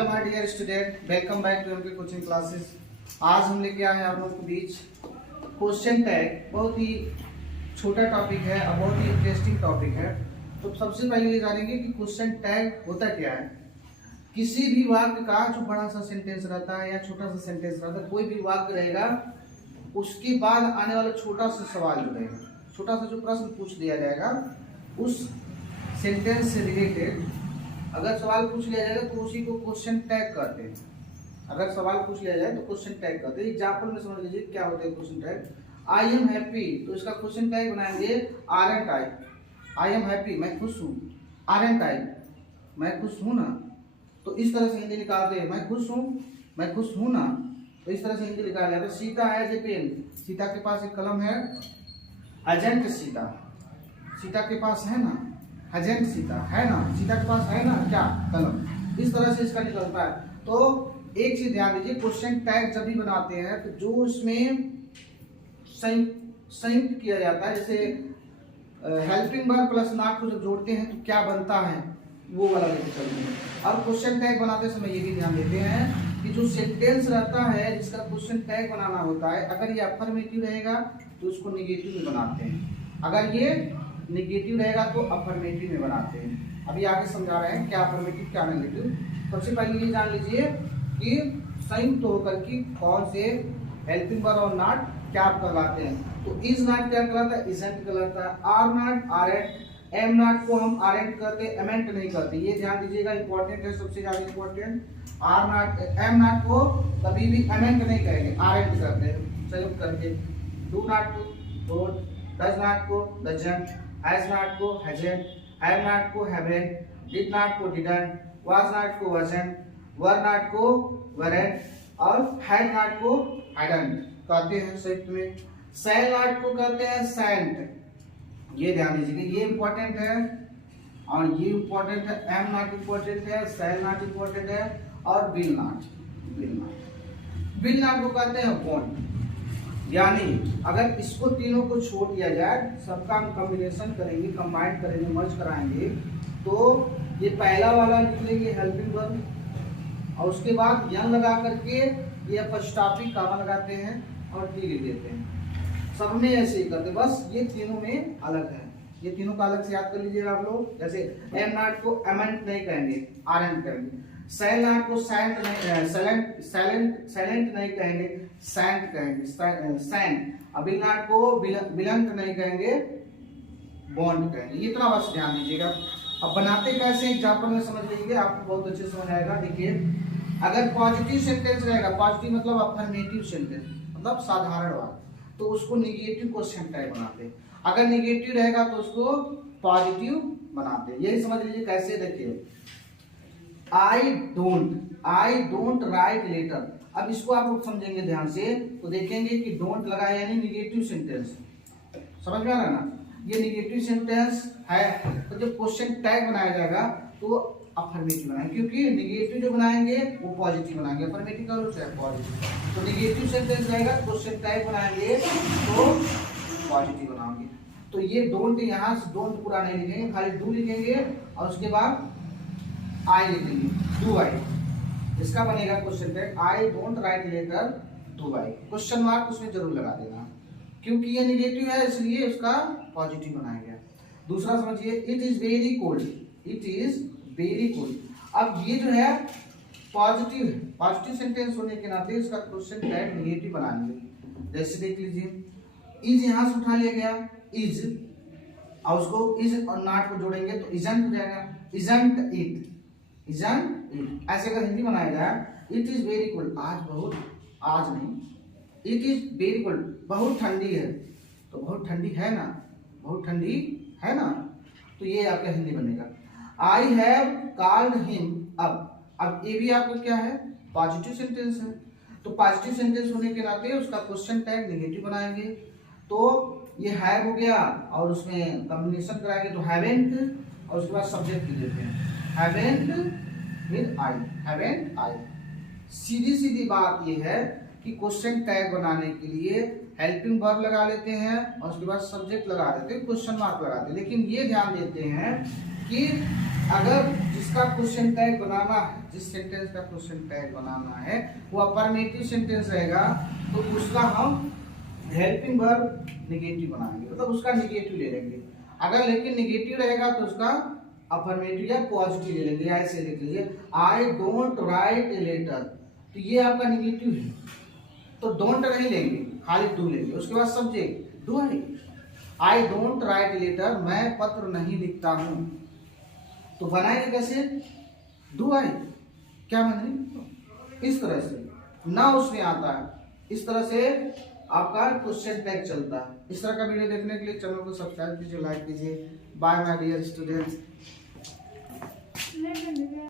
Hello my dear student, welcome back to MK coaching classes. आज हम लेके आए हैं आप लोगों के बीच क्वेश्चन टैग। बहुत ही छोटा टॉपिक है और बहुत ही इंटरेस्टिंग टॉपिक है। तो सबसे पहले ये जानेंगे कि क्वेश्चन टैग होता क्या है। किसी भी वाक्य का जो बड़ा सा सेंटेंस रहता है या छोटा सा सेंटेंस रहता है, कोई भी वाक्य रहेगा, उसके बाद आने वाला छोटा सा सवाल जो रहेगा, छोटा सा जो प्रश्न पूछ दिया जाएगा, उस सेंटेंस से रिलेटेड अगर सवाल पूछ लिया जाएगा तो उसी को क्वेश्चन टैग कहते हैं। अगर सवाल पूछ लिया जाए तो क्वेश्चन टैग कहते हैं। एग्जांपल में समझ लीजिए क्या होता है question tag. I am happy, तो इसका क्वेश्चन टैग बनाएंगे आरएंट आई। आई एम हैप्पी, मैं खुश हूँ। आरएंट आई, मैं खुश हूँ ना। तो इस तरह से हिंदी निकालते हैं, मैं खुश हूँ, मैं खुश हूँ ना। तो इस तरह से हिंदी निकाल जाए। Sita has a pen, Sita के पास एक कलम है। एजेंट सीता, सीता के पास है ना। हजेंट सीता है ना, सीता के पास है ना क्या, कलम। इस तरह से इसका निकलता है। तो एक चीज ध्यान दीजिए, क्वेश्चन टैग जब भी बनाते हैं तो जो उसमें संयुक्त किया जाता है, जैसे हेल्पिंग वर्ब प्लस नॉट को जब जोड़ते हैं तो क्या बनता है, वो वाला लेके चलते हैं। और क्वेश्चन टैग बनाते समय ये भी ध्यान देते हैं कि जो सेंटेंस रहता है जिसका क्वेश्चन टैग बनाना होता है, अगर ये अफर्मेटिव रहेगा तो उसको निगेटिव में बनाते हैं, अगर ये निगेटिव रहेगा तो अफर्मेटिव में बनाते हैं। अभी आगे समझा रहे हैं क्या अफर्मेटिव क्या नेगेटिव। सबसे पहले ये जान लीजिए कि संयुक्त होकर के कौन से हेल्पिंग वर्ब और नॉट क्या कहलाते हैं। तो इज नॉट क्या कहलाता है, इजंट कहलाता है। आर नॉट आरएंट, एम नॉट को हम आरएंट कहते हैं, एमेंट नहीं कहते। ये ध्यान दीजिएगा, इंपॉर्टेंट है, सबसे ज्यादा important. Are not am not को कभी भी एमेंट नहीं कहेंगे, आरएंट करते हैं संयुक्त करके। डू नॉट को डोंट, डज नॉट को डजंट, हैज नॉट को हैजंट, हैव नॉट को हैवेंट, डिड नॉट को डिडंट, वाज नॉट को वाजंट, वर नॉट को वरेंट और हैड नॉट को हैडंट कहते हैं संयुक्त में। सैल नॉट को कहते हैं सैंट। ये ध्यान दीजिए, ये इंपॉर्टेंट है और ये इंपॉर्टेंट है। एम नॉट इंपॉर्टेंट है, सैल नॉट इंपॉर्टेंट है और will not, will not. Will not को कहते हैं वॉन्ट। यानी अगर इसको तीनों को छोड़ दिया जाए, सबका हम कॉम्बिनेशन करेंगे, कंबाइन करेंगे, मर्ज कराएंगे, तो ये पहला वाला लिख लेंगे हेल्पिंग वर्ब और उसके बाद यन लगा करके ये अपस्टॉपिक कामा लगाते हैं और टी लिख देते हैं। सब में ऐसे ही करते, बस ये तीनों में अलग है। ये तीनों का अलग से याद कर लीजिएगा आप लोग। जैसे एम नॉट को एमेंट नहीं कहेंगे, आरएंट कहेंगे। सैल नॉट को सैंट नहीं, सैलेंट नहीं कहेंगे, सैंट कहेंगे, सैंट। अभी नॉट को बिलंट नहीं कहेंगे, बॉन्ड कहेंगे। ये इतना बस ध्यान दीजिएगा। अब बनाते कैसे एग्जांपल में समझ लीजिए, आपको बहुत अच्छे से समझ आएगा। देखिए, अगर पॉजिटिव सेंटेंस रहेगा, पॉजिटिव मतलब अफर्मेटिव सेंटेंस मतलब साधारण वाक्य, तो उसको निगेटिव क्वेश्चन टैग बनाते हैं। अगर निगेटिव रहेगा तो उसको पॉजिटिव बनाते हैं। यही समझ लीजिए कैसे। देखिए, आई डोंट राइट लेटर। अब इसको आप लोग समझेंगे ध्यान से तो देखेंगे कि डोंट लगाया यानी निगेटिव सेंटेंस। समझ में आ रहा है ना, ये निगेटिव सेंटेंस है। तो जब क्वेश्चन टैग बनाया जाएगा तो अफर्मेटिव बनाएंगे, क्योंकि निगेटिव जो बनाएंगे वो पॉजिटिव बनाएंगे। अफर्मेटिव का लो चाहे पॉजिटिव, तो निगेटिव सेंटेंस रहेगा, क्वेश्चन टैग बनाएंगे तो पॉजिटिव बनाएंगे। तो ये डोंट, यहाँ से डोंट पूरा नहीं लिखेंगे, खाली डू लिखेंगे और उसके बाद आई लिखेंगे, डू आई। इसका बनेगा question tag, I don't write letter do I. Question mark उसमें जरूर लगा देना, क्योंकि ये निगेटिव है इसलिए उसका पॉजिटिव बनाया गया। दूसरा समझिए, it is very cold, it is very cold. अब ये जो है पॉजिटिव है, पॉजिटिव सेंटेंस होने के नाते इसका क्वेश्चन टैग निगेटिव बनाएंगे। जैसे देख लीजिए, इज यहां से उठा लिया गया इज और उसको इज और नॉट को जोड़ेंगे तो इजंट हो जाएगा, इजंट इट, इजंट इट। ऐसे अगर हिंदी बनाया जाए, इट इज वेरी कोल्ड, आज बहुत, आज नहीं, इट इज वेरी कोल्ड, बहुत ठंडी है, तो बहुत ठंडी है ना, बहुत ठंडी है ना। तो ये आपका हिंदी बनेगा। I have called him. अब ये भी आपका क्या है, पॉजिटिव सेंटेंस है। तो पॉजिटिव सेंटेंस होने के नाते उसका क्वेश्चन टैग निगेटिव बनाएंगे। तो ये हैव हो गया और उसमें कॉम्बिनेशन कराएंगे तो हैवेंट और उसके बाद सब्जेक्ट लिख देते हैं, हैवेंट विद आई, हैवेंट आई। सीधी सीधी बात ये है कि क्वेश्चन टैग बनाने के लिए हेल्पिंग वर्ब लगा लेते हैं और उसके बाद सब्जेक्ट लगा देते हैं, क्वेश्चन मार्क लगाते हैं। लेकिन ये ध्यान देते हैं कि अगर जिसका क्वेश्चन टैग बनाना है, जिस सेंटेंस का क्वेश्चन टैग बनाना है वो अफर्मेटिव सेंटेंस रहेगा तो उसका हम हेल्पिंग वर्ब नेगेटिव बनाएंगे, मतलब उसका नेगेटिव ले लेंगे। अगर लेकिन नेगेटिव रहेगा तो उसका अफर्मेटिव या पॉजिटिव ले लेंगे। ऐसे लिख लीजिए, I don't write a letter, तो ये आपका नेगेटिव है, तो डोंट नहीं लेंगे, खाली डू लेंगे। उसके बाद subject do I don't write a letter, मैं पत्र नहीं लिखता हूं, तो बनाएंगे कैसे, डू आई, क्या बनेगी इस तरह से, ना उसमें आता है, इस तरह से आपका क्वेश्चन टैग चलता है। इस तरह का वीडियो देखने के लिए चैनल को सब्सक्राइब कीजिए, लाइक कीजिए। Bye my dear students.